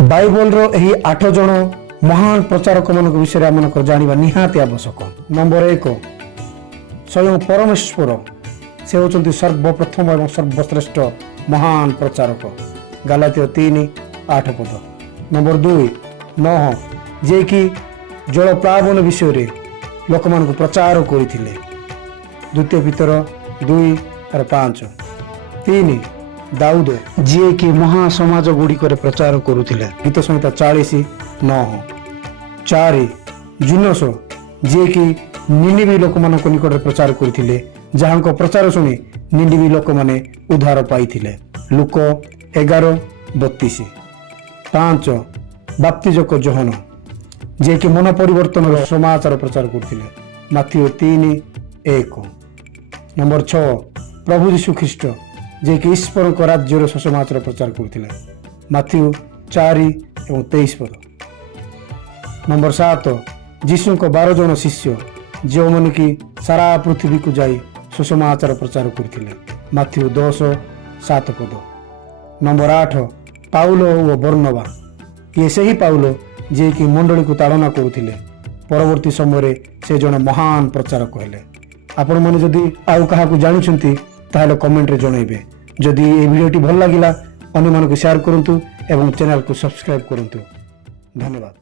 Bible रो एही 8 जण महान प्रचारक मान विषय आम जाना निहाती आवश्यक। नंबर 1 स्वयं परमेश्वर से होती सर्वप्रथम और सर्वश्रेष्ठ महान प्रचारक गलातिया 3:8 पद। नंबर 2 नोह जे कि जल प्लावन विषय रे लोक मान प्रचार करथिले द्वितीय पीतर 2:5। 3 दाऊद जी कि महासमाज गुड़िक प्रचार करुले गीत संहिता 40:9। 4 जुनस जी कि निनिवी लोक मान निकट प्रचार करथिले जहां प्रचार शुणी निनिवी लोक माने उद्धार पाइथिले लुक 11:32। 5 बाप्तिजक जोहन जे कि मन परिवर्तन समाचार प्रचार करथिले माथ्यू 3:1। नंबर 6 प्रभु यीशु ख्रीस्ट जे कि ईश्वर को राज्यर सुसमाचार प्रचार करथिले माथ्यू 4:23 पद। नंबर 7 यीशु को 12 जन शिष्य जो मन की सारा पृथ्वी को जाई सुसमाचार प्रचार करथिले माथ्यू 10:7 पद। नंबर 8 पाउलो और बर्नबा ये सही पाउलो जे कि मंडली को ताड़ना करुथिले परवर्ती समय से जन महान प्रचारक हेले। आपण माने जदि आउ काहा को जानिछंती ताहले कमेंट रे जणाइबे। जदि ये वीडियोटी भल लागिला अन्य मानक शेयर करंतु एवं चैनल को सब्सक्राइब करंतु। धन्यवाद।